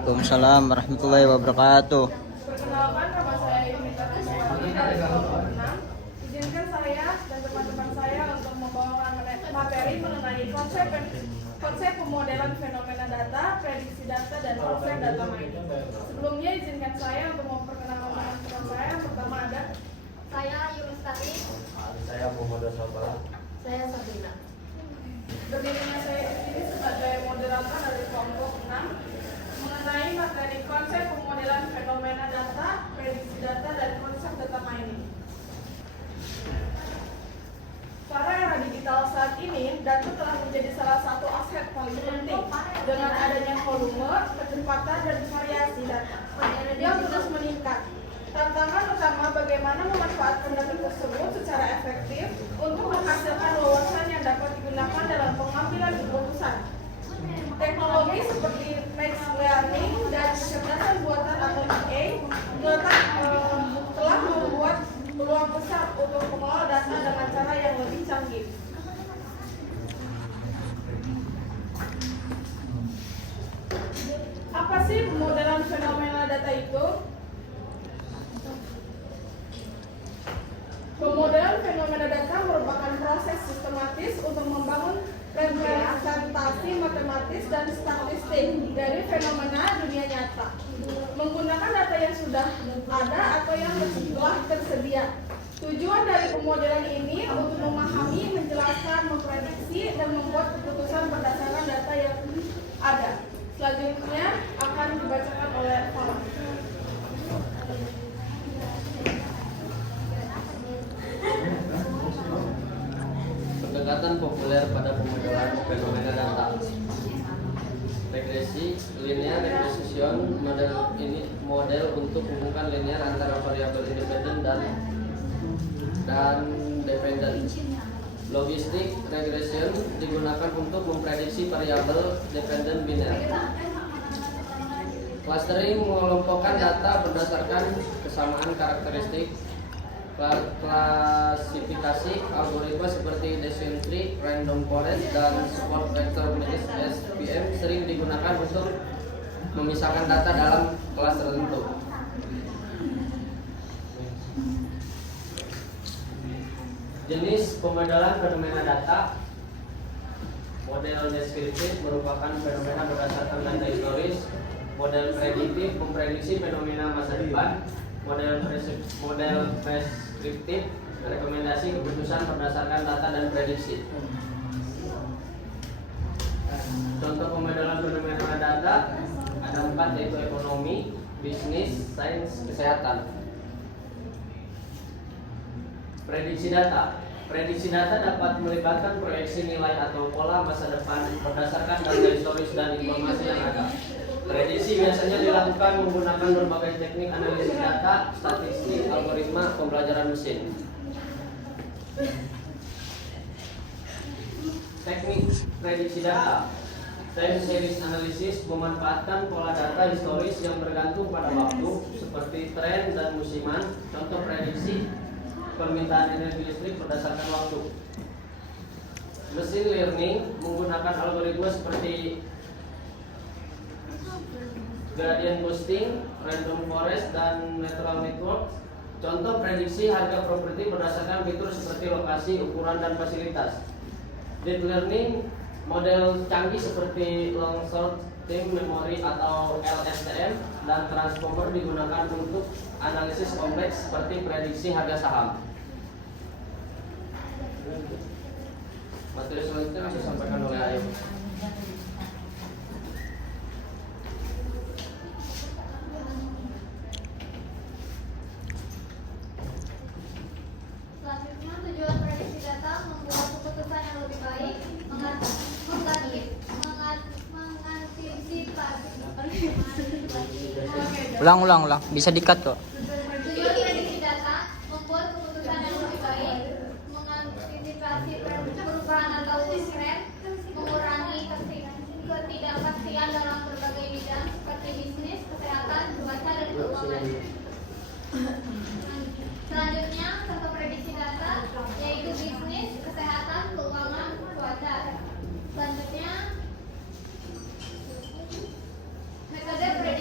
Waalaikumsalam warahmatullahi wabarakatuh. Perkenalkan, nama saya Yunita Kuswati dari kelompok 6. Izinkan saya dan teman-teman saya untuk membawakan materi mengenai konsep pemodelan fenomena data, prediksi data, dan konsep data mining. Sebelumnya izinkan saya untuk memperkenalkan teman-teman saya. Pertama ada Saya Yunustari. Saya Muhammad Sabah. Saya Sabrina. berdirinya saya di sini sebagai moderator dari kelompok 6 mengenai materi konsep pemodelan fenomena data, prediksi data, dan konsep data mining. Pada era digital saat ini, data telah menjadi salah satu aset paling penting dengan adanya volume, kecepatan, dan variasi data yang terus meningkat. Tantangan utama bagaimana memanfaatkan data tersebut secara efektif untuk menghasilkan wawasan yang dapat digunakan dalam pengambilan keputusan. Teknologi seperti machine learning dan kecerdasan buatan atau AI telah membuat peluang besar untuk mengolah data dengan cara yang lebih canggih. Apa sih pemodelan fenomena data itu? Pemodelan fenomena data merupakan proses sistematis untuk membangun representasi matematis dan statistik dari fenomena dunia nyata menggunakan data yang sudah ada atau yang telah tersedia. Tujuan dari pemodelan ini untuk memahami, menjelaskan, memprediksi, dan membuat keputusan berdasarkan data yang ada. Selanjutnya akan dibacakan oleh Farah. Pendekatan populer pada pemodelan fenomena data. Regresi, linear regression, model untuk hubungan linear antara variabel independen dan dependen. Logistic regression digunakan untuk memprediksi variabel dependen biner. Clustering mengelompokkan data berdasarkan kesamaan karakteristik. Klasifikasi algoritma seperti decision tree, random forest, dan support vector matrix SVM sering digunakan untuk memisahkan data dalam kelas tertentu. Jenis pemodelan fenomena data. Model deskriptif merupakan fenomena berdasarkan data historis. Model prediktif memprediksi fenomena masa depan. Model preskriptif rekomendasi keputusan berdasarkan data dan prediksi. Contoh pemodelan fenomena data ada 4, yaitu ekonomi, bisnis, sains, kesehatan. Prediksi data. Prediksi data dapat melibatkan proyeksi nilai atau pola masa depan berdasarkan data historis dan informasi yang ada. Prediksi biasanya dilakukan menggunakan berbagai teknik analisis data, statistik, algoritma, pembelajaran mesin. Teknik prediksi data. Time series analysis memanfaatkan pola data historis yang bergantung pada waktu, seperti tren dan musiman. Contoh prediksi permintaan energi listrik berdasarkan waktu. Machine learning menggunakan algoritma seperti gradient boosting, random forest, dan neural network. Contoh prediksi harga properti berdasarkan fitur seperti lokasi, ukuran, dan fasilitas. Deep learning, model canggih seperti long short term memory atau LSTM, dan transformer digunakan untuk analisis kompleks seperti prediksi harga saham. Materi selanjutnya akan disampaikan oleh Ayu. Selanjutnya, tujuan prediksi data membuat keputusan yang lebih baik, mengantisipasi. Ulang. Bisa di-cut kok. Tujuan prediksi data membuat keputusan yang lebih baik, mengantisipasi perubahan atau tren, mengurangi ketidakpastian dalam berbagai bidang seperti bisnis, kesehatan, cuaca, dan keuangan. Selanjutnya, contoh prediksi data yaitu bisnis, kesehatan, keuangan, cuaca. Selanjutnya, metode prediksi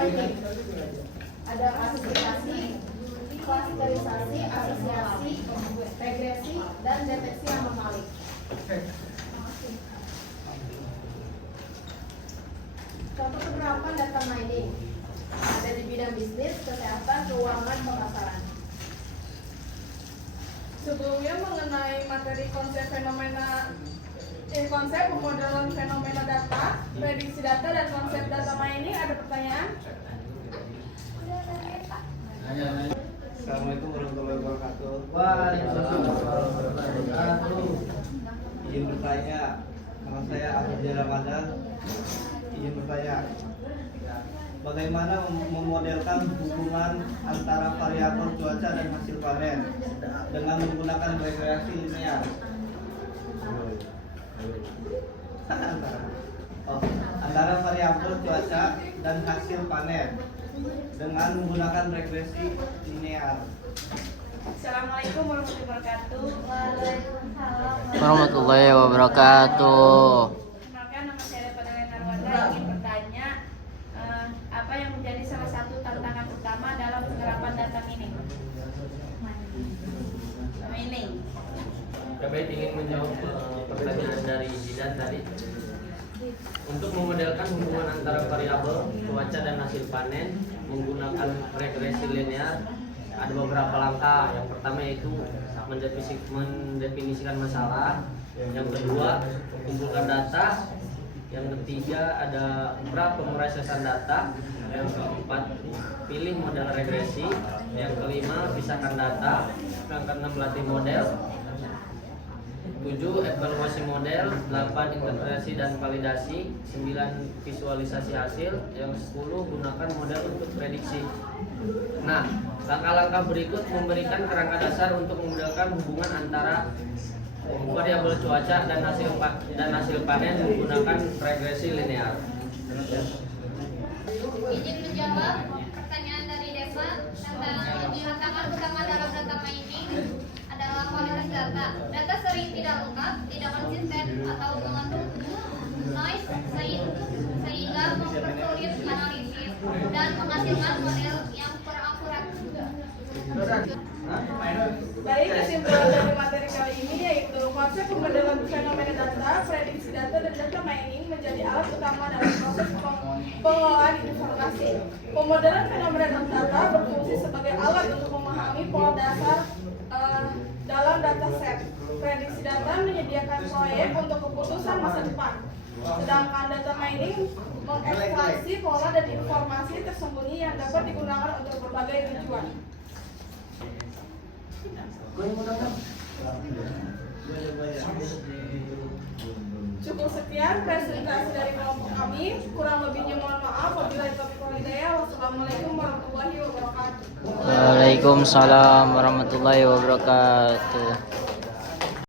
mining. Ada klasifikasi, asosiasi, regresi, dan deteksi anomali. Contoh penerapan data mining ada di bidang bisnis, kesehatan, keuangan, pemasaran. Sebelumnya mengenai materi konsep pemodelan fenomena data, prediksi data, dan konsep data mining, ada pertanyaan? Assalamualaikum warahmatullahi wabarakatuh. Waalaikumsalam warahmatullahi wabarakatuh. Izin bertanya, nama saya Ahmad Ramadan. Izin bertanya, bagaimana memodelkan hubungan antara variabel cuaca dan hasil panen dengan menggunakan regresi linear? Antara variabel cuaca dan hasil panen dengan menggunakan regresi linear. Assalamualaikum warahmatullahi wabarakatuh. Waalaikumsalam. Warahmatullahi wabarakatuh. Perkenalkan, nama saya Deva Narwanda. Ingin bertanya, apa yang menjadi salah satu tantangan utama dalam penerapan data mining? Kami ingin menjawab pertanyaan dari Jidan tadi. Untuk memodelkan hubungan antara variabel cuaca dan hasil panen menggunakan regresi linear ada beberapa langkah. Yang pertama yaitu mendefinisikan masalah. Yang kedua, kumpulkan data. Yang ketiga ada pra-pemrosesan data. Yang keempat, pilih model regresi. Yang kelima, pisahkan data. Yang keenam, latih model. 7. Evaluasi model. 8. Interpretasi dan validasi. 9. Visualisasi hasil. Yang 10. Gunakan model untuk prediksi. Nah, langkah-langkah berikut memberikan kerangka dasar untuk memodelkan hubungan antara variabel cuaca dan hasil panen menggunakan regresi linear. Izin menjawab pertanyaan dari Deva tentang tantangan utama dalam data mining adalah kualitas data. Data sering tidak lengkap, tidak konsisten, atau mengandung noise sehingga mempersulit analisis dan menghasilkan model yang kurang akurat. Baik, kesimpulan dari materi kali ini yaitu konsep pemodelan fenomena data, prediksi data, dan data mining menjadi alat utama dalam proses pengelolaan informasi. Pemodelan fenomena data berfungsi sebagai alat untuk memahami pola dasar dalam dataset. Prediksi data menyediakan proyek untuk keputusan masa depan. Sedangkan data mining mengekstraksi pola dan informasi tersembunyi yang dapat digunakan untuk berbagai tujuan. Cukup sekian presentasi dari kelompok kami. Kurang lebihnya mohon maaf. Wabillahi taufiq wal hidayah. Wassalamualaikum warahmatullahi wabarakatuh. Waalaikumsalam warahmatullahi wabarakatuh.